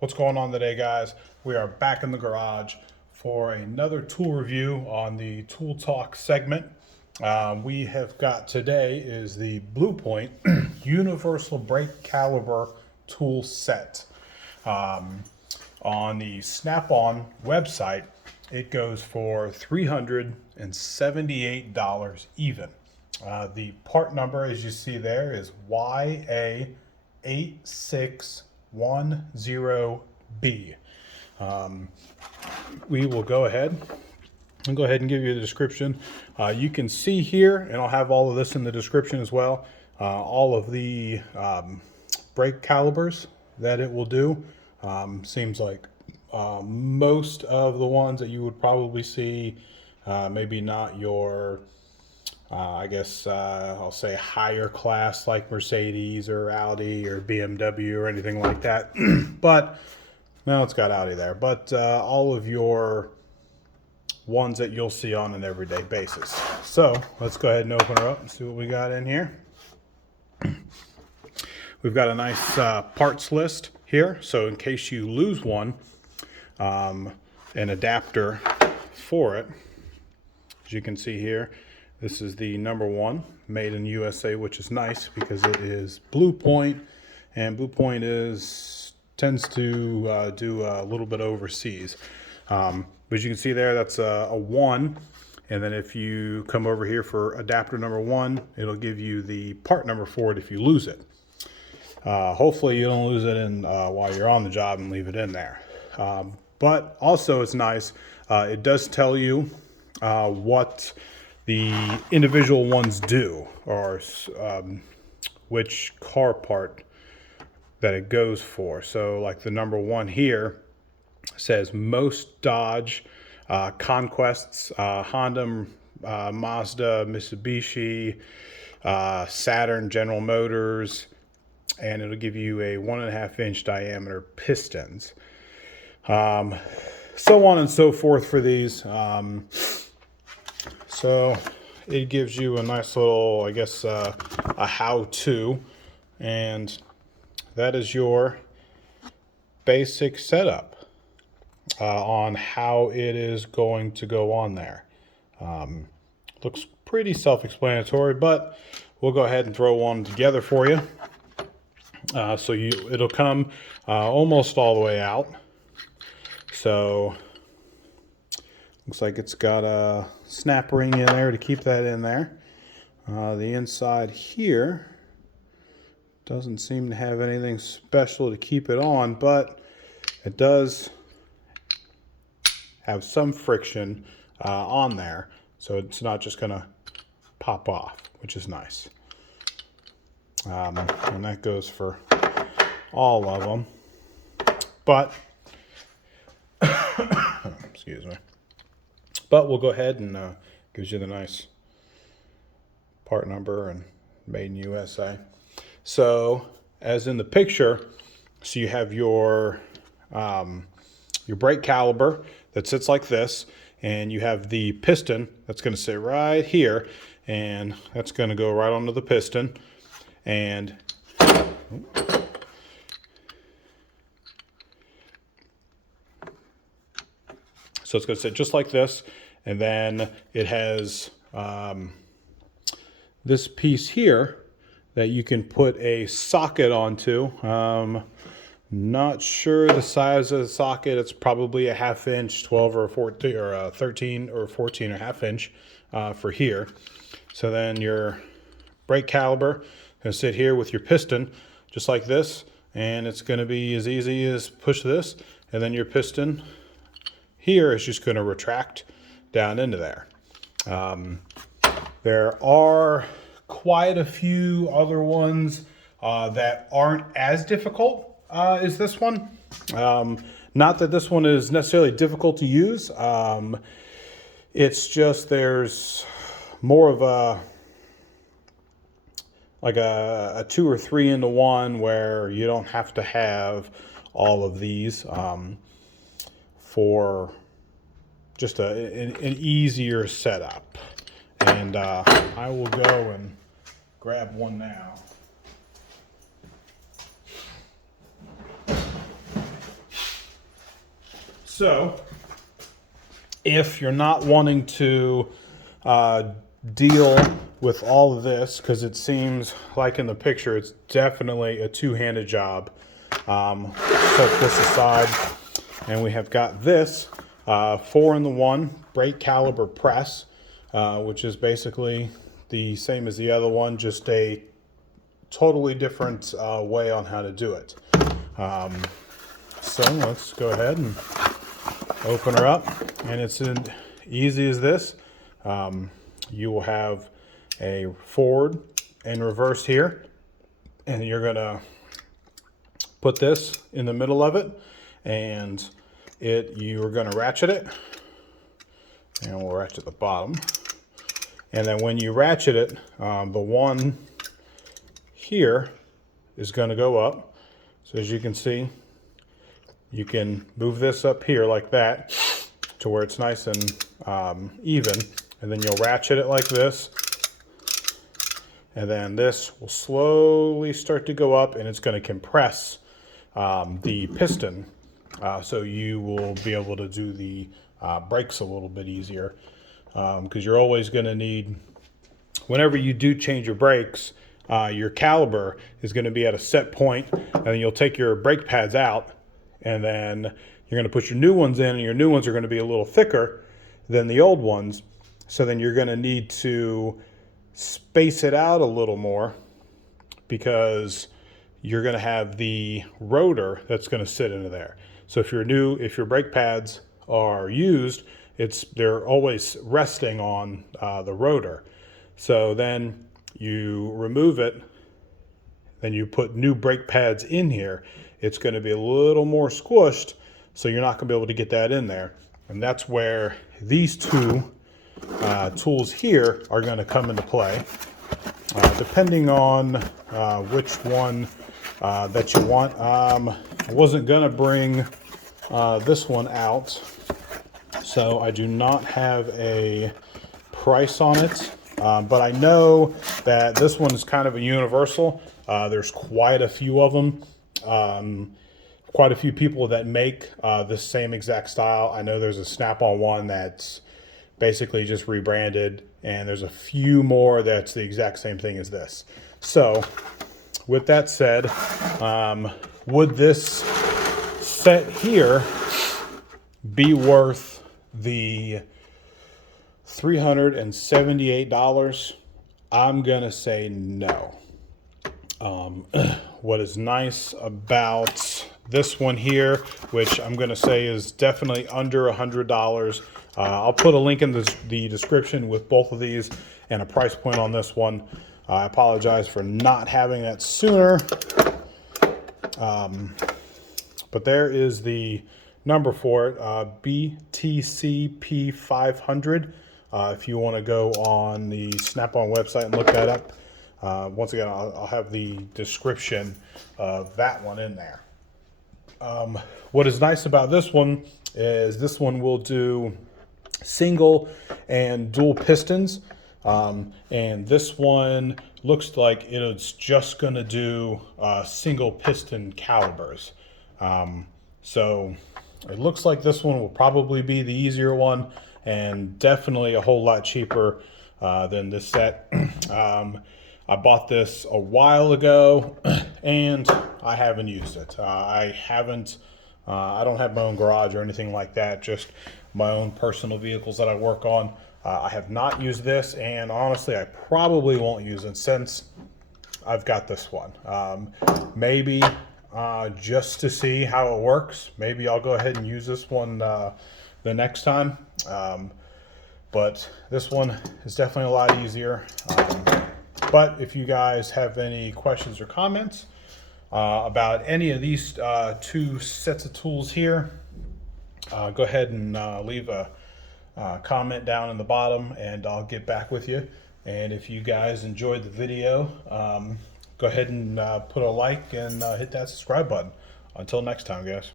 What's going on today, guys? We are back in the garage for another tool review on the Tool Talk segment. We have got today is the Blue Point Universal Brake Caliper Tool Set. On the Snap-on website, it goes for $378 even. The part number, as you see there, is YA8610B. We will go ahead and give you the description. You can see here, and I'll have all of this in the description as well, all of the brake calibers that it will do. Seems like most of the ones that you would probably see, maybe not your I'll say higher class like Mercedes or Audi or BMW or anything like that. But, no, it's got Audi there. But all of your ones that you'll see on an everyday basis. So, let's go ahead and open her up and see what we got in here. We've got a nice parts list here. So, in case you lose one, an adapter for it, as you can see here. This is the number one, made in USA, which is nice because it is Blue Point, and Blue Point tends to do a little bit overseas. But as you can see there, that's a 1, and then if you come over here for adapter number 1, it'll give you the part number for it if you lose it. Hopefully you don't lose it while you're on the job and leave it in there. But also it's nice, it does tell you what the individual ones do, or which car part that it goes for. So like the number 1 here says most Dodge, Conquests, Honda, Mazda, Mitsubishi, Saturn, General Motors, and it'll give you a 1.5 inch diameter pistons. So on and so forth for these. So it gives you a nice little, a how-to, and that is your basic setup on how it is going to go on there. Looks pretty self-explanatory, but we'll go ahead and throw one together for you. So it'll come almost all the way out. So looks like it's got a snap ring in there to keep that in there. The inside here doesn't seem to have anything special to keep it on, but it does have some friction on there, so it's not just going to pop off, which is nice. And that goes for all of them. But, excuse me. But we'll go ahead and gives you the nice part number and made in USA. So as in the picture, so you have your brake caliper that sits like this, and you have the piston that's going to sit right here, and that's going to go right onto the piston, and so it's going to sit just like this, and then it has this piece here that you can put a socket onto. Not sure the size of the socket. It's probably a 1/2 inch, 12 or 14 or a 13 or 14 or 1/2 inch for here. So then your brake caliper is going to sit here with your piston just like this, and it's going to be as easy as push this, and then your piston here is just going to retract down into there. There are quite a few other ones that aren't as difficult as this one. Not that this one is necessarily difficult to use. It's just there's more of a 2 or 3 into 1 where you don't have to have all of these for just an easier setup. And I will go and grab one now. So if you're not wanting to deal with all of this, because it seems like in the picture it's definitely a two-handed job, set this aside, and we have got this 4-in-1 brake caliper press, which is basically the same as the other one, just a totally different way on how to do it. So let's go ahead and open her up, and it's as easy as this. You will have a forward and reverse here, and you're gonna put this in the middle of it, and you're gonna ratchet it, and we'll ratchet the bottom. And then when you ratchet it, the one here is gonna go up. So as you can see, you can move this up here like that to where it's nice and even, and then you'll ratchet it like this, and then this will slowly start to go up, and it's going to compress the piston, so you will be able to do the brakes a little bit easier, because you're always going to need, whenever you do change your brakes, your caliper is going to be at a set point, and then you'll take your brake pads out, and then you're going to put your new ones in, and your new ones are going to be a little thicker than the old ones. So then you're going to need to space it out a little more, because you're going to have the rotor that's going to sit into there. So if your brake pads are used, they're always resting on the rotor. So then you remove it, then you put new brake pads in here. It's going to be a little more squished, so you're not going to be able to get that in there. And that's where these two tools here are going to come into play, depending on which one that you want. I wasn't going to bring this one out, so I do not have a price on it, but I know that this one is kind of a universal. There's quite a few of them. Quite a few people that make this same exact style. I know there's a Snap-on one that's basically just rebranded, and there's a few more that's the exact same thing as this. So with that said, would this set here be worth the $378? I'm gonna say no. What is nice about this one here, which I'm going to say is definitely under $100. I'll put a link in the description with both of these and a price point on this one. I apologize for not having that sooner. But there is the number for it, BTCP500. If you want to go on the Snap-on website and look that up. Once again, I'll have the description of that one in there. What is nice about this one is this one will do single and dual pistons. And this one looks like it's just going to do single piston calipers. So it looks like this one will probably be the easier one, and definitely a whole lot cheaper than this set. I bought this a while ago, and I haven't used it. I don't have my own garage or anything like that, just my own personal vehicles that I work on. I have not used this, and honestly, I probably won't use it since I've got this one. Maybe just to see how it works, maybe I'll go ahead and use this one the next time. But this one is definitely a lot easier. But if you guys have any questions or comments about any of these two sets of tools here, go ahead and leave a comment down in the bottom, and I'll get back with you. And if you guys enjoyed the video, go ahead and put a like and hit that subscribe button. Until next time, guys.